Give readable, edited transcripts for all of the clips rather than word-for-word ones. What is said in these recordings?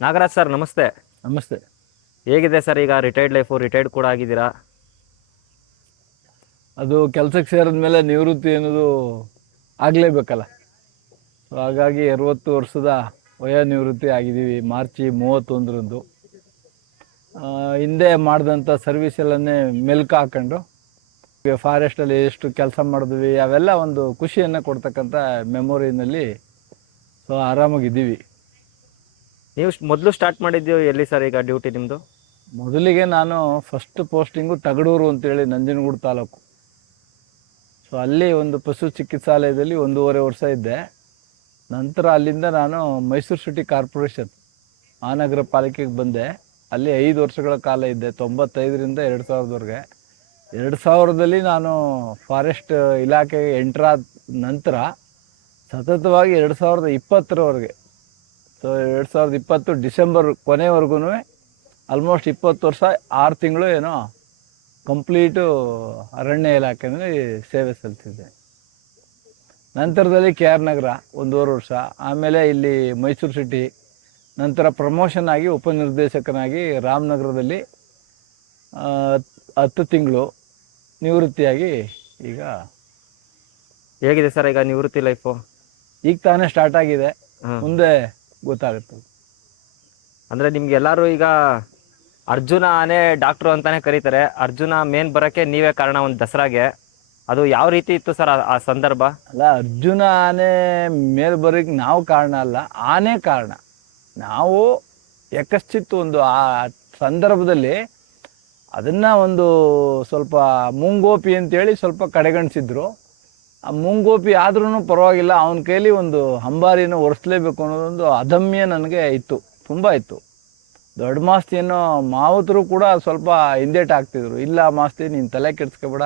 Nagaraj sir ನಮಸ್ತೆ. ನಮಸ್ತೆ. ಹೇಗಿದೆ ಸರ್ ಈಗ ರಿಟೈರ್ಡ್ ಲೈಫು? ರಿಟೈರ್ಡ್ ಕೂಡ ಆಗಿದ್ದೀರಾ. ಅದು ಕೆಲಸಕ್ಕೆ ಸೇರಿದ ಮೇಲೆ ನಿವೃತ್ತಿ ಅನ್ನೋದು ಆಗಲೇಬೇಕಲ್ಲ. ಸೊ ಹಾಗಾಗಿ 60 ವರ್ಷದ ವಯೋನಿವೃತ್ತಿ ಆಗಿದ್ದೀವಿ ಮಾರ್ಚ್ 31ರಂದು. ಹಿಂದೆ ಮಾಡಿದಂಥ ಸರ್ವಿಸೆಲ್ಲನ್ನೇ ಮೆಲ್ಕು ಹಾಕ್ಕೊಂಡು ಫಾರೆಸ್ಟಲ್ಲಿ ಎಷ್ಟು ಕೆಲಸ ಮಾಡಿದ್ವಿ ಅವೆಲ್ಲ ಒಂದು ಖುಷಿಯನ್ನು ಕೊಡ್ತಕ್ಕಂಥ ಮೆಮೊರಿನಲ್ಲಿ ಸೊ ಆರಾಮಾಗಿದ್ದೀವಿ. ನೀವು ಮೊದಲು ಸ್ಟಾರ್ಟ್ ಮಾಡಿದ್ದು ಎಲ್ಲಿ ಸರ್ ಈಗ ಡ್ಯೂಟಿ ನಿಮ್ಮದು? ಮೊದಲಿಗೆ ನಾನು ಫಸ್ಟ್ ಪೋಸ್ಟಿಂಗು ತಗಡೂರು ಅಂತೇಳಿ ನಂಜನಗೂಡು ತಾಲೂಕು. ಸೊ ಅಲ್ಲಿ ಒಂದು ಪಶು ಚಿಕಿತ್ಸಾಲಯದಲ್ಲಿ 1.5 ವರ್ಷ ಇದ್ದೆ. ನಂತರ ಅಲ್ಲಿಂದ ನಾನು ಮೈಸೂರು ಸಿಟಿ ಕಾರ್ಪೊರೇಷನ್ ಮಹಾನಗರ ಪಾಲಿಕೆಗೆ ಬಂದೆ. ಅಲ್ಲಿ 5 ವರ್ಷಗಳ ಕಾಲ ಇದ್ದೆ, 95ರಿಂದ 2000ವರೆಗೆ. 2000ದಲ್ಲಿ ನಾನು ಫಾರೆಸ್ಟ್ ಇಲಾಖೆಗೆ ಎಂಟ್ರಾದ ನಂತರ ಸತತವಾಗಿ 2020ರವರೆಗೆ, ಸೊ 2020 ಡಿಸೆಂಬರ್ ಕೊನೆವರೆಗೂ ಆಲ್ಮೋಸ್ಟ್ 20 ವರ್ಷ 6 ತಿಂಗಳು ಏನೋ ಕಂಪ್ಲೀಟು ಅರಣ್ಯ ಇಲಾಖೆಯಲ್ಲಿ ಸೇವೆ ಸಲ್ಲಿಸಿದ್ದೆ. ನಂತರದಲ್ಲಿ ಕೆ ಆರ್ ನಗರ 1.5 ವರ್ಷ, ಆಮೇಲೆ ಇಲ್ಲಿ ಮೈಸೂರು ಸಿಟಿ, ನಂತರ ಪ್ರಮೋಷನ್ ಆಗಿ ಉಪನಿರ್ದೇಶಕನಾಗಿ ರಾಮನಗರದಲ್ಲಿ 10 ತಿಂಗಳು ನಿವೃತ್ತಿಯಾಗಿ ಈಗ. ಹೇಗಿದೆ ಸರ್ ಈಗ ನಿವೃತ್ತಿ ಲೈಫು? ಈಗ ತಾನೇ ಸ್ಟಾರ್ಟ್ ಆಗಿದೆ, ಮುಂದೆ ಗೊತ್ತಾಗುತ್ತೆ. ಅಂದರೆ ನಿಮ್ಗೆ ಎಲ್ಲರೂ ಈಗ ಅರ್ಜುನ ಆನೆ ಡಾಕ್ಟ್ರು ಅಂತಾನೆ ಕರೀತಾರೆ. ಅರ್ಜುನ ಮೇನ್ ಬರೋಕ್ಕೆ ನೀವೇ ಕಾರಣ ಒಂದು ದಸರಾಗೆ. ಅದು ಯಾವ ರೀತಿ ಇತ್ತು ಸರ್ ಆ ಸಂದರ್ಭ? ಅಲ್ಲ, ಅರ್ಜುನ ಆನೆ ಮೇಲೆ ಬರೋಕ್ಕೆ ನಾವು ಕಾರಣ ಅಲ್ಲ, ಆನೆ ಕಾರಣ. ನಾವು ಯಕಶ್ಚಿತ್ತು ಒಂದು ಆ ಸಂದರ್ಭದಲ್ಲಿ ಅದನ್ನು ಒಂದು ಸ್ವಲ್ಪ ಮುಂಗೋಪಿ ಅಂತೇಳಿ ಸ್ವಲ್ಪ ಕಡೆಗಣಿಸಿದ್ರು. ಆ ಮುಂಗೋಪಿ ಆದ್ರೂ ಪರವಾಗಿಲ್ಲ, ಅವನ ಕೈಲಿ ಒಂದು ಅಂಬಾರಿನ ಒರೆಸ್ಲೇಬೇಕು ಅನ್ನೋದೊಂದು ಅದಮ್ಯ ನನಗೆ ಇತ್ತು, ತುಂಬ ಇತ್ತು. ದೊಡ್ಡ ಮಾಸ್ತಿಯನ್ನು ಮಾವುತರು ಕೂಡ ಸ್ವಲ್ಪ ಹಿಂದೇಟು ಹಾಕ್ತಿದ್ರು. ಇಲ್ಲ ಮಾಸ್ತಿ, ನೀನು ತಲೆ ಕೆಡ್ಸ್ಕೊಬೇಡ,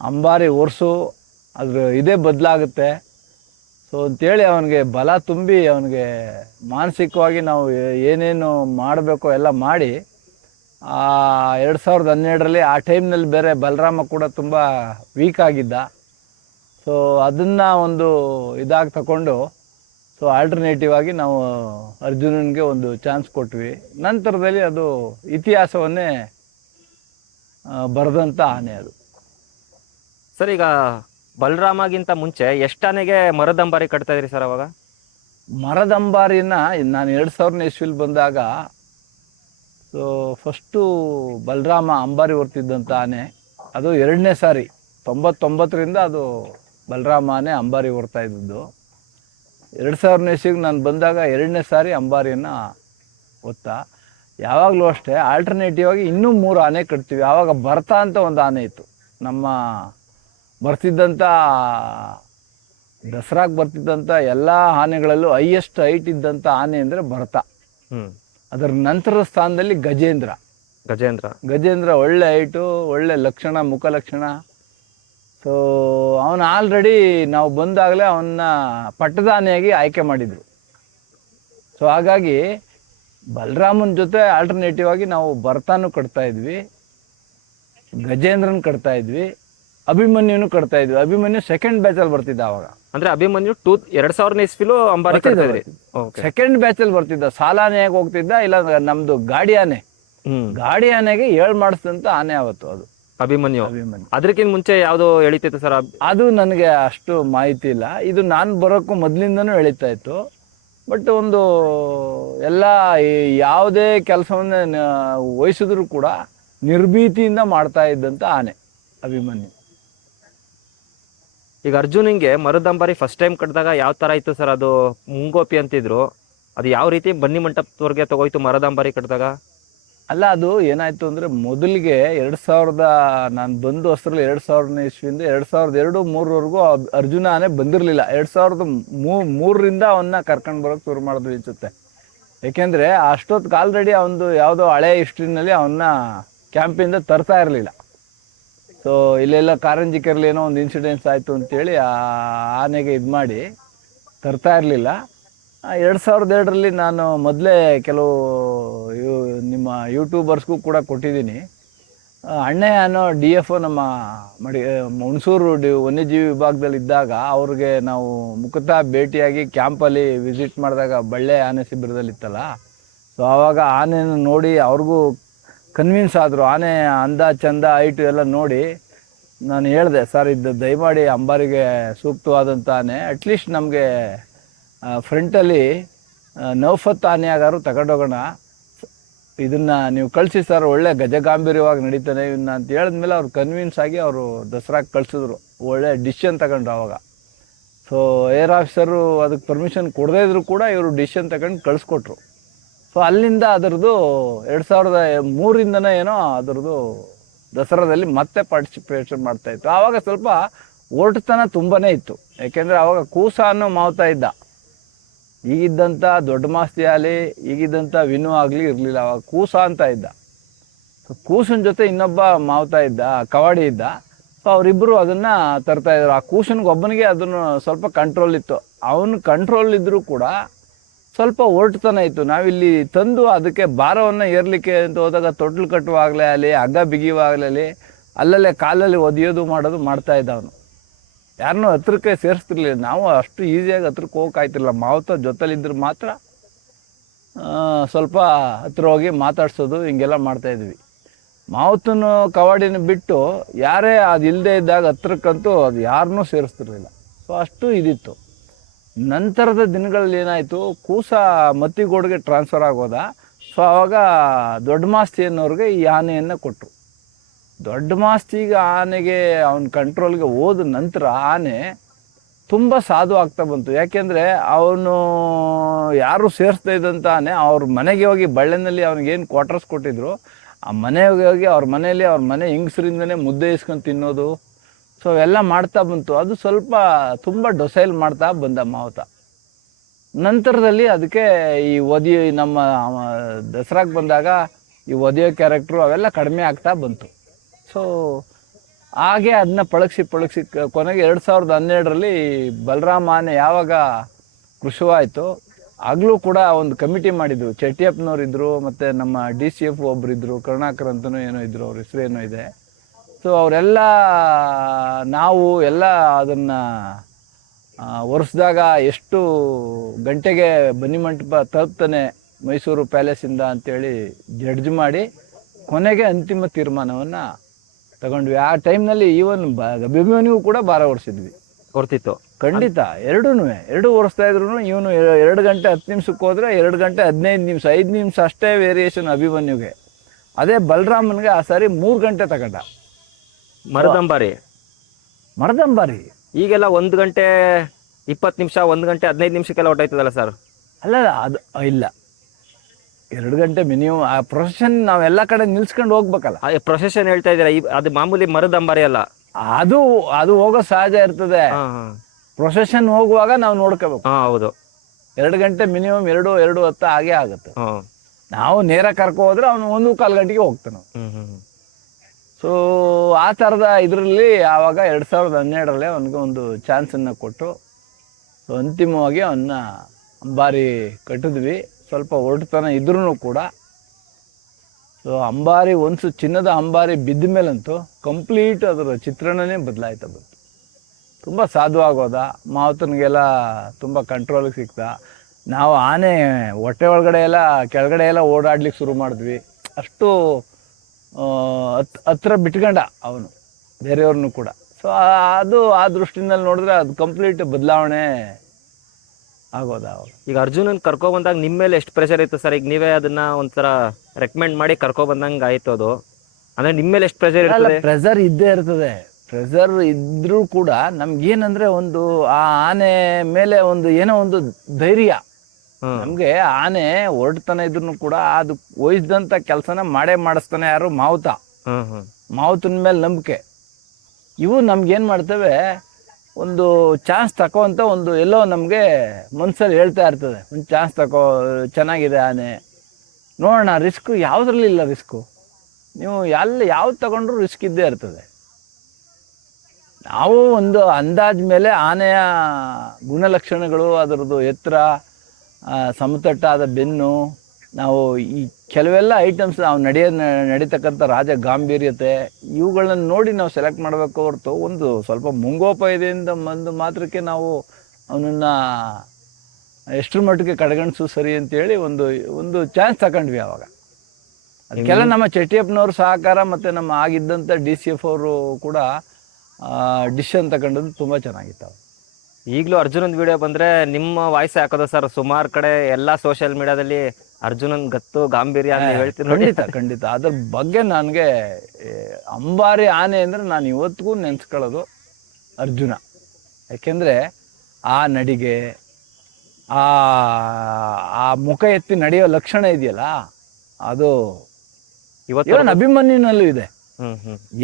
ಅಂಬಾರಿ ಒರೆಸು, ಅದ್ರ ಇದೇ ಬದಲಾಗುತ್ತೆ. ಸೊ ಅಂತೇಳಿ ಅವನಿಗೆ ಬಲ ತುಂಬಿ ಅವನಿಗೆ ಮಾನಸಿಕವಾಗಿ ನಾವು ಏನೇನು ಮಾಡಬೇಕೋ ಎಲ್ಲ ಮಾಡಿ 2012ರಲ್ಲಿ ಆ ಟೈಮ್ನಲ್ಲಿ ಬೇರೆ ಬಲರಾಮ ಕೂಡ ತುಂಬ ವೀಕ್ ಆಗಿದ್ದ. ಸೊ ಅದನ್ನು ಒಂದು ಇದಾಗಿ ತಗೊಂಡು ಸೊ ಆಲ್ಟರ್ನೇಟಿವ್ ಆಗಿ ನಾವು ಅರ್ಜುನನಿಗೆ ಒಂದು ಚಾನ್ಸ್ ಕೊಟ್ವಿ. ನಂತರದಲ್ಲಿ ಅದು ಇತಿಹಾಸವನ್ನೇ ಬರೆದಂಥ ಆನೆ ಅದು. ಸರ್ ಈಗ ಬಲರಾಮಗಿಂತ ಮುಂಚೆ ಎಷ್ಟಾನೆಗೆ ಮರದಂಬಾರಿ ಕಟ್ತಾ ಇದ್ರಿ ಸರ್ ಅವಾಗ? ಮರದಂಬಾರಿನ ನಾನು 2000ನೇ ಇಸ್ವಿಲಿ ಬಂದಾಗ, ಸೊ ಫಸ್ಟು ಬಲರಾಮ ಅಂಬಾರಿ ಹೊರ್ತಿದ್ದಂಥ ಆನೆ. ಅದು 2ನೇ ಸಾರಿ 99ರಿಂದ ಅದು ಬಲರಾಮ ಆನೆ ಅಂಬಾರಿ ಹೊರ್ತಾ ಇದ್ದದ್ದು. 2000ನೇ ಇಸ್ವಿಗೆ ನಾನು ಬಂದಾಗ 2ನೇ ಸಾರಿ ಅಂಬಾರಿಯನ್ನು ಹೊತ್ತ. ಯಾವಾಗಲೂ ಅಷ್ಟೇ ಆಲ್ಟರ್ನೇಟಿವ್ ಆಗಿ ಇನ್ನೂ 3 ಆನೆ ಕಟ್ತೀವಿ. ಆವಾಗ ಭರತ ಅಂತ ಒಂದು ಆನೆ ಇತ್ತು. ನಮ್ಮ ಬರ್ತಿದ್ದಂಥ ದಸರಾಗೆ ಬರ್ತಿದ್ದಂಥ ಎಲ್ಲ ಆನೆಗಳಲ್ಲೂ ಹೈಯೆಸ್ಟ್ ಹೈಟ್ ಇದ್ದಂಥ ಆನೆ ಅಂದರೆ ಭರತ. ಅದರ ನಂತರದ ಸ್ಥಾನದಲ್ಲಿ ಗಜೇಂದ್ರ ಒಳ್ಳೆ ಹೈಟು, ಒಳ್ಳೆ ಲಕ್ಷಣ, ಮುಖ ಲಕ್ಷಣ. ಸೊ ಅವನು ಆಲ್ರೆಡಿ ನಾವು ಬಂದಾಗಲೇ ಅವನ್ನ ಪಟ್ಟದ ಆನೆಯಾಗಿ ಆಯ್ಕೆ ಮಾಡಿದರು. ಸೊ ಹಾಗಾಗಿ ಬಲರಾಮನ ಜೊತೆ ಆಲ್ಟರ್ನೇಟಿವ್ ಆಗಿ ನಾವು ಭರತನೂ ಕಟ್ತಾ ಇದ್ವಿ, ಗಜೇಂದ್ರನ ಕಟ್ತಾ ಇದ್ವಿ, ಅಭಿಮನ್ಯುನು ಕಟ್ತಾ ಇದ್ವಿ. ಅಭಿಮನ್ಯು ಸೆಕೆಂಡ್ ಬ್ಯಾಚಲ್ಲಿ ಬರ್ತಿದ್ದ ಅವಾಗ. ಅಂದ್ರೆ ಅಭಿಮನ್ಯು 2000ನೇ ಇಸ್ವಿಲು ಅಂಬಾರಿ ಕಟ್ತಾ ಇದ್ರಿ? ಸೆಕೆಂಡ್ ಬ್ಯಾಚಲ್ಲಿ ಬರ್ತಿದ್ದ. ಸಾಲಾನೆಯಾಗಿ ಹೋಗ್ತಿದ್ದ, ಇಲ್ಲ ನಮ್ದು ಗಾಡಿ ಆನೆಗೆ 7 ಮಾಡಿಸಿದಂತ ಆನೆ ಅವತ್ತು ಅದು ಅಭಿಮನ್ಯು. ಅದಕ್ಕಿಂತ ಮುಂಚೆ ಯಾವ್ದು ಎಳಿತಿತ್ತು ಸರ್? ಅದು ನನಗೆ ಅಷ್ಟು ಮಾಹಿತಿ ಇಲ್ಲ. ಇದು ನಾನು ಬರೋಕ್ಕೂ ಮೊದಲಿಂದನೂ ಎಳಿತಾ ಇತ್ತು. ಬಟ್ ಒಂದು ಎಲ್ಲ ಯಾವುದೇ ಕೆಲಸವನ್ನು ವಹಿಸಿದ್ರು ಕೂಡ ನಿರ್ಭೀತಿಯಿಂದ ಮಾಡ್ತಾ ಇದ್ದಂಥ ಆನೆ ಅಭಿಮನ್ಯು. ಈಗ ಅರ್ಜುನಿಗೆ ಮರದಂಬಾರಿ ಫಸ್ಟ್ ಟೈಮ್ ಕಟ್ಟಿದಾಗ ಯಾವ ಥರ ಇತ್ತು ಸರ್? ಅದು ಮುಂಗೋಪಿ ಅಂತಿದ್ರು, ಅದು ಯಾವ ರೀತಿ ಬನ್ನಿ ಮಂಟಪದವರೆಗೆ ತಗೋಯ್ತು ಮರದಂಬಾರಿ ಕಟ್ಟಿದಾಗ? ಅಲ್ಲ, ಅದು ಏನಾಯಿತು ಅಂದರೆ ಮೊದಲಿಗೆ 2000 ನಾನು ಬಂದು ಹೊಸರಲ್ಲಿ 2000ನೇ ಇಸ್ವಿಯಿಂದ 2002-2003ವರೆಗೂ ಅರ್ಜುನ ಆನೆ ಬಂದಿರಲಿಲ್ಲ. 2003ರಿಂದ ಅವನ್ನ ಕರ್ಕೊಂಡು ಬರೋಕ್ಕೆ ಶುರು ಮಾಡಿದ್ವಿ ಅನಿಸುತ್ತೆ. ಏಕೆಂದರೆ ಅಷ್ಟೊತ್ತಿಗೆ ಆಲ್ರೆಡಿ ಅವನದು ಯಾವುದೋ ಹಳೆ ಹಿಸ್ಟ್ರಿನಲ್ಲಿ ಅವನ್ನ ಕ್ಯಾಂಪಿಂದ ತರ್ತಾ ಇರಲಿಲ್ಲ. ಸೊ ಇಲ್ಲೆಲ್ಲ ಕಾರಂಜಿ ಕೆರೆಲಿ ಏನೋ ಒಂದು ಇನ್ಸಿಡೆನ್ಸ್ ಆಯಿತು ಅಂತೇಳಿ ಆ ಆನೆಗೆ ಇದು ಮಾಡಿ ತರ್ತಾ ಇರಲಿಲ್ಲ. 2002ರಲ್ಲಿ ನಾನು ಮೊದಲೇ ಕೆಲವು ನಿಮ್ಮ ಯೂಟ್ಯೂಬರ್ಸ್ಗೂ ಕೂಡ ಕೊಟ್ಟಿದ್ದೀನಿ. ಅಣ್ಣೆ ಅನ್ನೋ DFO ನಮ್ಮ ಹುಣಸೂರು ವನ್ಯಜೀವಿ ವಿಭಾಗದಲ್ಲಿ ಇದ್ದಾಗ ಅವ್ರಿಗೆ ನಾವು ಮುಖತಃ ಭೇಟಿಯಾಗಿ ಕ್ಯಾಂಪಲ್ಲಿ ವಿಸಿಟ್ ಮಾಡಿದಾಗ ಬಳ್ಳೆ ಆನೆ ಶಿಬಿರದಲ್ಲಿತ್ತಲ್ಲ, ಸೊ ಆವಾಗ ಆನೆನ ನೋಡಿ ಅವ್ರಿಗೂ ಕನ್ವಿನ್ಸ್ ಆದರು. ಆನೆ ಅಂದ ಚಂದ ಹೈಟು ಎಲ್ಲ ನೋಡಿ ನಾನು ಹೇಳಿದೆ, ಸರ್ ಇದು ದಯಮಾಡಿ ಅಂಬಾರಿಗೆ ಸೂಕ್ತವಾದಂಥ ಆನೆ, ಅಟ್ಲೀಸ್ಟ್ ನಮಗೆ ಫ್ರಂಟಲ್ಲಿ ನೌಫತ್ ಆನೆ ಆಗಾರು ತಗೊಂಡೋಗೋಣ, ಇದನ್ನು ನೀವು ಕಳಿಸಿ ಸರ್, ಒಳ್ಳೆ ಗಜಗಾಂಭೀರ್ಯವಾಗಿ ನಡೀತಾನೆ ಇವನ್ನ ಅಂತ ಹೇಳಿದ್ಮೇಲೆ ಅವ್ರು ಕನ್ವಿನ್ಸ್ ಆಗಿ ಅವರು ದಸರಾಗೆ ಕಳಿಸಿದ್ರು. ಒಳ್ಳೆ ಡಿಸಿಷನ್ ತಗೊಂಡ್ರು ಆವಾಗ. ಸೊ ಏರ್ ಆಫೀಸರು ಅದಕ್ಕೆ ಪರ್ಮಿಷನ್ ಕೊಡದೇ ಇದ್ರು ಕೂಡ ಇವರು ಡಿಸಿಷನ್ ತಗೊಂಡು ಕಳಿಸ್ಕೊಟ್ರು. ಸೊ ಅಲ್ಲಿಂದ ಅದರದ್ದು 2003 ಏನೋ ಅದರದ್ದು ದಸರಾದಲ್ಲಿ ಮತ್ತೆ ಪಾರ್ಟಿಸಿಪೇಷನ್ ಮಾಡ್ತಾಯಿತ್ತು. ಆವಾಗ ಸ್ವಲ್ಪ ಒರಟುತನ ತುಂಬಾ ಇತ್ತು. ಯಾಕೆಂದರೆ ಆವಾಗ ಕೂಸ ಅನ್ನೋ ಮಾವುತ ಇದ್ದ. ಈಗಿದ್ದಂಥ ದೊಡ್ಡ ಮಾಸ್ತಿ ಆಗಲಿ ಈಗಿದ್ದಂಥ ವಿನು ಆಗಲಿ ಇರಲಿಲ್ಲ. ಆವಾಗ ಕೂಸ ಅಂತ ಇದ್ದ. ಸೊ ಕೂಸನ ಜೊತೆ ಇನ್ನೊಬ್ಬ ಮಾವುತ ಇದ್ದ, ಕವಾಡಿ ಇದ್ದ. ಸೊ ಅವರಿಬ್ಬರು ಅದನ್ನು ತರ್ತಾಯಿದ್ರು. ಆ ಕೂಸನಿಗೆ ಒಬ್ಬನಿಗೆ ಅದನ್ನು ಸ್ವಲ್ಪ ಕಂಟ್ರೋಲ್ ಇತ್ತು. ಅವನು ಕಂಟ್ರೋಲ್ ಇದ್ದರೂ ಕೂಡ ಸ್ವಲ್ಪ ಒರಟುತನ ಇತ್ತು. ನಾವಿಲ್ಲಿ ತಂದು ಅದಕ್ಕೆ ಭಾರವನ್ನು ಏರಲಿಕ್ಕೆ ಅಂತ ಹೋದಾಗ ತೊಟ್ಲು ಕಟ್ಟುವಾಗಲೇ ಆಗಲಿ ಹಗ್ಗ ಬಿಗಿಯುವಾಗಲೇ ಅಲ್ಲಲ್ಲೇ ಕಾಲಲ್ಲಿ ಒದೆಯೋದು ಮಾಡೋದು ಮಾಡ್ತಾಯಿದ್ದ ಅವನು. ಯಾರನ್ನೂ ಹತ್ರಕ್ಕೆ ಸೇರಿಸ್ತಿರ್ಲಿಲ್ಲ. ನಾವು ಅಷ್ಟು ಈಸಿಯಾಗಿ ಹತ್ರಕ್ಕೆ ಹೋಗೋಕ್ಕಾಯ್ತಿರಲಿಲ್ಲ. ಮಾವುತ ಜೊತೆಲಿದ್ರೆ ಮಾತ್ರ ಸ್ವಲ್ಪ ಹತ್ರ ಹೋಗಿ ಮಾತಾಡ್ಸೋದು ಹಿಂಗೆಲ್ಲ ಮಾಡ್ತಾಯಿದ್ವಿ. ಮಾವುತನ ಕವಾಡಿನ ಬಿಟ್ಟು ಯಾರೇ ಅದು ಇಲ್ಲದೆ ಇದ್ದಾಗ ಹತ್ರಕ್ಕಂತೂ ಅದು ಯಾರನ್ನೂ ಸೇರಿಸ್ತಿರ್ಲಿಲ್ಲ. ಸೊ ಅಷ್ಟು ಇದಿತ್ತು. ನಂತರದ ದಿನಗಳಲ್ಲಿ ಏನಾಯಿತು, ಕೂಸ ಮತ್ತಿಗೋಡಿಗೆ ಟ್ರಾನ್ಸ್ಫರ್ ಆಗೋದ. ಸೊ ಆವಾಗ ದೊಡ್ಡ ಮಾಸ್ತಿ ಅನ್ನೋರಿಗೆ ಈ ಆನೆಯನ್ನು ಕೊಟ್ಟರು. ದೊಡ್ಡ ಮಾಸ್ತಿಗೆ ಆನೆಗೆ ಅವನ ಕಂಟ್ರೋಲ್ಗೆ ಹೋದ ನಂತರ ಆನೆ ತುಂಬ ಸಾಧು ಆಗ್ತಾ ಬಂತು. ಯಾಕೆಂದರೆ ಅವನು ಯಾರು ಸೇರಿಸ್ತಾ ಇದ್ದಂಥ ಆನೆ ಅವ್ರ ಮನೆಗೆ ಹೋಗಿ ಬಳ್ಳೆನಲ್ಲಿ ಅವ್ನಿಗೇನು ಕ್ವಾರ್ಟರ್ಸ್ ಕೊಟ್ಟಿದ್ರು ಆ ಮನೆಗೆ ಹೋಗಿ ಅವ್ರ ಮನೆಯಲ್ಲಿ ಅವ್ರ ಮನೆ ಹೆಂಗಸರಿಂದನೇ ಮುದ್ದೆ ಇಸ್ಕೊಂಡು ತಿನ್ನೋದು. ಸೊ ಅವೆಲ್ಲ ಮಾಡ್ತಾ ಬಂತು. ಅದು ಸ್ವಲ್ಪ ತುಂಬ ಡೊಸೈಲ್ ಮಾಡ್ತಾ ಬಂದ ಮಾವುತ. ನಂತರದಲ್ಲಿ ಅದಕ್ಕೆ ಈ ಒದೆಯೋ ನಮ್ಮ ದಸರಾಗೆ ಬಂದಾಗ ಈ ಒದೆಯೋ ಕ್ಯಾರೆಕ್ಟ್ರು ಅವೆಲ್ಲ ಕಡಿಮೆ ಆಗ್ತಾ ಬಂತು. ಸೊ ಹಾಗೆ ಅದನ್ನ ಪಳಗಿಸಿ ಕೊನೆಗೆ 2012ರಲ್ಲಿ ಬಲರಾಮ ಆನೆ ಯಾವಾಗ ಕೃಷವಾಯಿತು ಆಗಲೂ ಕೂಡ ಒಂದು ಕಮಿಟಿ ಮಾಡಿದರು. ಚೆಟ್ಟಿಯಪ್ಪನವ್ರು ಇದ್ದರು, ಮತ್ತು ನಮ್ಮ DCF ಒಬ್ಬರಿದ್ದರು, ಕರುಣಾಕರ್ ಅಂತನೂ ಏನೋ ಇದ್ದರು, ಅವ್ರ ಹೆಸರು ಏನೋ ಇದೆ. ಸೊ ಅವರೆಲ್ಲ ನಾವು ಎಲ್ಲ ಅದನ್ನು ಒರೆಸಿದಾಗ ಎಷ್ಟು ಗಂಟೆಗೆ ಬನ್ನಿಮಂಟಪ ತಲುಪ್ತಾನೆ ಮೈಸೂರು ಪ್ಯಾಲೇಸಿಂದ ಅಂಥೇಳಿ ಜಡ್ಜ್ ಮಾಡಿ ಕೊನೆಗೆ ಅಂತಿಮ ತೀರ್ಮಾನವನ್ನು ತಗೊಂಡ್ವಿ. ಆ ಟೈಮ್ನಲ್ಲಿ ಈವನ್ ಅಭಿಮನ್ಯೂ ಕೂಡ ಭಾರ ಓಡಿಸಿದ್ವಿ. ಹೊರ್ತಿತ್ತು ಖಂಡಿತ. ಎರಡೂ ಓಡಿಸ್ತಾ ಇದ್ರು. ಇವನು 2 ಗಂಟೆ 10 ನಿಮಿಷಕ್ಕೆ ಹೋದರೆ 2 ಗಂಟೆ 15 ನಿಮಿಷ 5 ನಿಮಿಷ ಅಷ್ಟೇ ವೇರಿಯೇಷನ್ ಅಭಿಮನ್ಯುಗೆ. ಅದೇ ಬಲರಾಮನ್ಗೆ ಆ ಸಾರಿ 3 ಗಂಟೆ ತಗೊಂಡ. ಮರದಂಬಾರಿ ಈಗೆಲ್ಲ 1 ಗಂಟೆ 20 ನಿಮಿಷ 1 ಗಂಟೆ 15 ನಿಮಿಷಕ್ಕೆಲ್ಲ ಹೊಟ್ಟೋಯ್ತದಲ್ಲ ಸರ್? ಅಲ್ಲ ಅದು ಇಲ್ಲ, 2 ಗಂಟೆ ಮಿನಿಮಮ್. ಆ ಪ್ರೊಸೆಷನ್ ನಾವೆಲ್ಲ ಕಡೆ ನಿಲ್ಸ್ಕೊಂಡು ಹೋಗ್ಬೇಕಲ್ಲ. ಪ್ರೊಸೆಷನ್ ಹೇಳ್ತಾ ಇದ್ದೀರಾ? ಅದು ಮಾಮೂಲಿ ಮರದಂಬಾರಿ ಅಲ್ಲ. ಅದು ಹೋಗೋ ಸಹಜ ಇರ್ತದೆ. ಪ್ರೊಸೆಷನ್ ಹೋಗುವಾಗ ನಾವು ನೋಡ್ಕೋಬೇಕು. ಹೌದು, 2 ಗಂಟೆ ಮಿನಿಮಮ್ 2:10 ಆಗೇ ಆಗುತ್ತೆ. ನಾವು ನೇರ ಕರ್ಕೊ ಹೋದ್ರೆ ಅವನು 1:15 ಗಂಟೆಗೆ ಹೋಗ್ತಾನೆ. ಸೊ ಆ ಥರದ ಇದರಲ್ಲಿ ಆವಾಗ 2012ರಲ್ಲಿ ಅವನಿಗೆ ಒಂದು ಚಾನ್ಸನ್ನು ಕೊಟ್ಟು ಸೊ ಅಂತಿಮವಾಗಿ ಅವನ್ನ ಅಂಬಾರಿ ಕಟ್ಟಿದ್ವಿ. ಸ್ವಲ್ಪ ಒರಟುತನ ಇದ್ರೂ ಕೂಡ. ಸೊ ಅಂಬಾರಿ ಚಿನ್ನದ ಅಂಬಾರಿ ಬಿದ್ದ ಮೇಲಂತೂ ಕಂಪ್ಲೀಟ್ ಅದರ ಚಿತ್ರಣನೇ ಬದಲಾಯ್ತಾ ಬಂತು. ತುಂಬ ಸಾಧು ಆಗೋದ. ಮಾವುತನಿಗೆಲ್ಲ ತುಂಬ ಕಂಟ್ರೋಲಿಗೆ ಸಿಕ್ತ. ನಾವು ಆನೆ ಹೊಟ್ಟೆ ಒಳಗಡೆ ಎಲ್ಲ ಕೆಳಗಡೆ ಎಲ್ಲ ಓಡಾಡ್ಲಿಕ್ಕೆ ಶುರು ಮಾಡಿದ್ವಿ. ಅಷ್ಟು ಹತ್ರ ಬಿಟ್ಕೊಂಡ ಅವನು ಬೇರೆಯವ್ರನ್ನೂ ಕೂಡ. ಸೊ ಅದು ಆ ದೃಷ್ಟಿನಲ್ಲಿ ನೋಡಿದ್ರೆ ಅದು ಕಂಪ್ಲೀಟ್ ಬದಲಾವಣೆ ಆಗೋದ. ಅವಾಗ ಈಗ ಅರ್ಜುನನ್ ಕರ್ಕೊಬಂದಾಗ ನಿಮ್ಮ ಮೇಲೆ ಎಷ್ಟು ಪ್ರೆಷರ್ ಇತ್ತು ಸರ್? ಈಗ ನೀವೇ ಅದನ್ನ ಒಂಥರ ರೆಕಮೆಂಡ್ ಮಾಡಿ ಕರ್ಕೊಬಂದಂಗೆ ಆಯ್ತು. ಅದು ಅಂದ್ರೆ ನಿಮ್ಮ ಮೇಲೆ ಎಷ್ಟು ಪ್ರೆಷರ್ ಇರ್ತದೆ? ಪ್ರೆಷರ್ ಇದ್ದೇ ಇರ್ತದೆ. ಪ್ರೆಷರ್ ಇದ್ರೂ ಕೂಡ ನಮ್ಗೇನಂದ್ರೆ ಒಂದು ಆ ಆನೆ ಮೇಲೆ ಒಂದು ಏನೋ ಒಂದು ಧೈರ್ಯ. ನಮ್ಗೆ ಆನೆ ಹೊರಡ್ತಾನೆ ಇದ್ರು ಕೂಡ ಅದು ವಹಿಸಿದಂತ ಕೆಲಸನ ಮಾಡಿಸ್ತಾನೆ ಯಾರು? ಮಾವುತ. ಮಾವುತನ ಮೇಲೆ ನಂಬಿಕೆ. ಇವು ನಮ್ಗೇನ್ ಮಾಡ್ತವೆ, ಒಂದು ಚಾನ್ಸ್ ತಗೋಂತ ಒಂದು ಎಲ್ಲೋ ನಮಗೆ ಮನ್ಸಲ್ಲಿ ಹೇಳ್ತಾ ಇರ್ತದೆ, ಒಂದು ಚಾನ್ಸ್ ತಗೋ, ಚೆನ್ನಾಗಿದೆ ಆನೆ, ನೋಡೋಣ. ರಿಸ್ಕು ಯಾವುದ್ರಲ್ಲಿ ಇಲ್ಲ. ರಿಸ್ಕು ನೀವು ಯಾವ್ದು ತಗೊಂಡ್ರು ರಿಸ್ಕ್ ಇದ್ದೇ ಇರ್ತದೆ. ನಾವು ಒಂದು ಅಂದಾಜ್ ಮೇಲೆ ಆನೆಯ ಗುಣಲಕ್ಷಣಗಳು, ಅದರದ್ದು ಎತ್ತರ, ಸಮತಟ್ಟಾದ ಬೆನ್ನು, ನಾವು ಈ ಕೆಲವೆಲ್ಲ ಐಟಮ್ಸ್ ನಾವು ನಡೀತಕ್ಕಂಥ ರಾಜ ಗಾಂಭೀರ್ಯತೆ ಇವುಗಳನ್ನ ನೋಡಿ ನಾವು ಸೆಲೆಕ್ಟ್ ಮಾಡಬೇಕು ಹೊರತು ಒಂದು ಸ್ವಲ್ಪ ಮುಂಗೋಪಾಯದಿಂದ ಒಂದು ಮಾತ್ರಕ್ಕೆ ನಾವು ಅವನನ್ನು ಎಷ್ಟರ ಮಟ್ಟಿಗೆ ಕಡೆಗಣಿಸು ಸರಿ ಅಂತೇಳಿ ಒಂದು ಒಂದು ಚಾನ್ಸ್ ತಗೊಂಡ್ವಿ ಅವಾಗ. ಅದಕ್ಕೆಲ್ಲ ನಮ್ಮ ಚೆಟ್ಟಿಯಪ್ಪನವ್ರ ಸಹಕಾರ ಮತ್ತು ನಮ್ಮ ಆಗಿದ್ದಂಥ DCF ಅವರು ಕೂಡ ಡಿಸಿಷನ್ ತಗೊಂಡದ್ದು ತುಂಬ ಚೆನ್ನಾಗಿತ್ತು ಅವಾಗ. ಈಗಲೂ ಅರ್ಜುನನ್ ವಿಡಿಯೋ ಬಂದರೆ ನಿಮ್ಮ ವಾಯ್ಸ್ ಹಾಕೋದು ಸರ್. ಸುಮಾರು ಕಡೆ ಎಲ್ಲ ಸೋಷಿಯಲ್ ಮೀಡಿಯಾದಲ್ಲಿ ಅರ್ಜುನನ್ ಗತ್ತು ಗಾಂಭೀರ್ಯ ಅಂತ ಹೇಳ್ತೀನಿ ನೋಡಿ. ಖಂಡಿತ ಅದ್ರ ಬಗ್ಗೆ ನನಗೆ ಅಂಬಾರಿ ಆನೆ ಅಂದರೆ ನಾನು ಇವತ್ತಿಗೂ ನೆನೆಸ್ಕೊಳ್ಳೋದು ಅರ್ಜುನ. ಯಾಕೆಂದರೆ ಆ ನಡಿಗೆ, ಆ ಮುಖ ಎತ್ತಿ ನಡೆಯೋ ಲಕ್ಷಣ ಇದೆಯಲ್ಲ, ಅದು ಇವನ್ ಅಭಿಮನ್ಯುನಲ್ಲೂ ಇದೆ.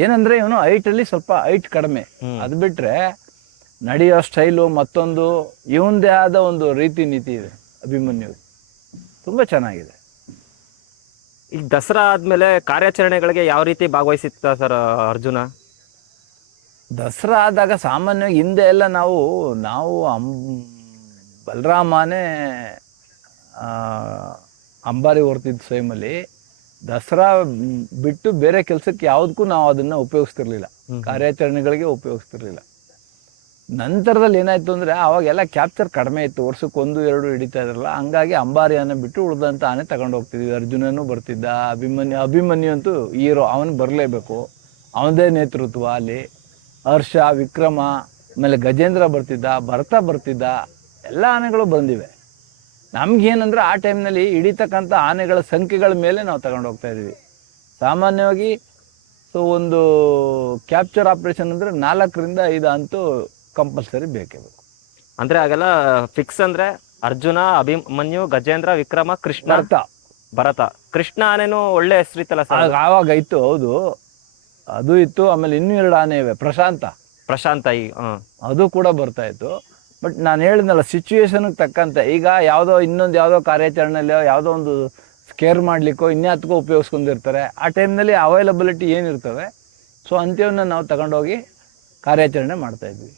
ಏನಂದ್ರೆ ಇವನು ಹೈಟಲ್ಲಿ ಸ್ವಲ್ಪ ಹೈಟ್ ಕಡಿಮೆ, ಅದು ಬಿಟ್ರೆ ನಡೆಯೋ ಸ್ಟೈಲು ಮತ್ತೊಂದು ಇವಂದೇ ಆದ ಒಂದು ರೀತಿ ನೀತಿ ಇದೆ ಅಭಿಮನ್ಯು, ತುಂಬ ಚೆನ್ನಾಗಿದೆ. ಈಗ ದಸರಾ ಆದ್ಮೇಲೆ ಕಾರ್ಯಾಚರಣೆಗಳಿಗೆ ಯಾವ ರೀತಿ ಭಾಗವಹಿಸಿತ್ತ ಸರ್ ಅರ್ಜುನ? ದಸರಾ ಆದಾಗ ಸಾಮಾನ್ಯವಾಗಿ ಹಿಂದೆ ಎಲ್ಲ ನಾವು ಬಲರಾಮನೇ ಅಂಬಾರಿ ಹೊರ್ತಿದ್ದ ಸ್ವಯಂಲ್ಲಿ ದಸರಾ ಬಿಟ್ಟು ಬೇರೆ ಕೆಲಸಕ್ಕೆ ಯಾವುದಕ್ಕೂ ನಾವು ಅದನ್ನು ಉಪಯೋಗಿಸ್ತಿರ್ಲಿಲ್ಲ, ಕಾರ್ಯಾಚರಣೆಗಳಿಗೆ ಉಪಯೋಗಿಸ್ತಿರ್ಲಿಲ್ಲ. ನಂತರದಲ್ಲಿ ಏನಾಯ್ತು ಅಂದರೆ ಅವಾಗೆಲ್ಲ ಕ್ಯಾಪ್ಚರ್ ಕಡಿಮೆ ಇತ್ತು, ವರ್ಷಕ್ಕೆ 1-2 ಹಿಡಿತಾ ಇದ್ರಲ್ಲ, ಹಂಗಾಗಿ ಅಂಬಾರಿ ಆನೆ ಬಿಟ್ಟು ಉಳಿದಂಥ ಆನೆ ತಗೊಂಡು ಹೋಗ್ತಿದ್ವಿ. ಅರ್ಜುನನು ಬರ್ತಿದ್ದ, ಅಭಿಮನ್ಯು ಅಂತೂ ಹೀರೋ, ಅವನು ಬರಲೇಬೇಕು, ಅವನದೇ ನೇತೃತ್ವ ಅಲ್ಲಿ. ಹರ್ಷ, ವಿಕ್ರಮ, ಆಮೇಲೆ ಗಜೇಂದ್ರ ಬರ್ತಿದ್ದ, ಭರತ ಬರ್ತಿದ್ದ, ಎಲ್ಲ ಆನೆಗಳು ಬಂದಿವೆ. ನಮ್ಗೇನಂದ್ರೆ ಆ ಟೈಮ್ನಲ್ಲಿ ಹಿಡಿತಕ್ಕಂಥ ಆನೆಗಳ ಸಂಖ್ಯೆಗಳ ಮೇಲೆ ನಾವು ತಗೊಂಡು ಹೋಗ್ತಾ ಇದ್ವಿ. ಸಾಮಾನ್ಯವಾಗಿ ಸೊ ಒಂದು ಕ್ಯಾಪ್ಚರ್ ಆಪ್ರೇಷನ್ ಅಂದರೆ 4-5 ಅಂತೂ ಕಂಪಲ್ಸರಿ ಬೇಕೇ ಬೇಕು. ಅಂದರೆ ಆಗೆಲ್ಲ ಫಿಕ್ಸ್ ಅಂದರೆ ಅರ್ಜುನ, ಅಭಿಮನ್ಯು, ಗಜೇಂದ್ರ, ವಿಕ್ರಮ, ಕೃಷ್ಣ, ಭರತ. ಕೃಷ್ಣ ಆನೆನೂ ಒಳ್ಳೆ ಹೆಸರಿತ್ತಲ್ಲ ಸರ್ ಆವಾಗ ಇತ್ತು. ಹೌದು, ಅದು ಇತ್ತು. ಆಮೇಲೆ ಇನ್ನೂ 2 ಆನೆ ಇವೆ, ಪ್ರಶಾಂತ ಅದು ಕೂಡ ಬರ್ತಾ ಇತ್ತು. ಬಟ್ ನಾನು ಹೇಳಿದ್ನಲ್ಲ, ಸಿಚುವೇಶನ್ಗೆ ತಕ್ಕಂತೆ ಈಗ ಯಾವುದೋ ಕಾರ್ಯಾಚರಣೆಯಲ್ಲೋ ಯಾವುದೋ ಒಂದು ಸ್ಕೇರ್ ಮಾಡಲಿಕ್ಕೋ ಇನ್ಯಾತ್ಕೋ ಉಪಯೋಗಿಸ್ಕೊಂಡಿರ್ತಾರೆ. ಆ ಟೈಮ್ನಲ್ಲಿ ಅವೈಲಬಿಲಿಟಿ ಏನಿರ್ತವೆ, ಸೊ ಅಂತ್ಯವನ್ನ ನಾವು ತಗೊಂಡೋಗಿ ಕಾರ್ಯಾಚರಣೆ ಮಾಡ್ತಾಯಿದ್ವಿ.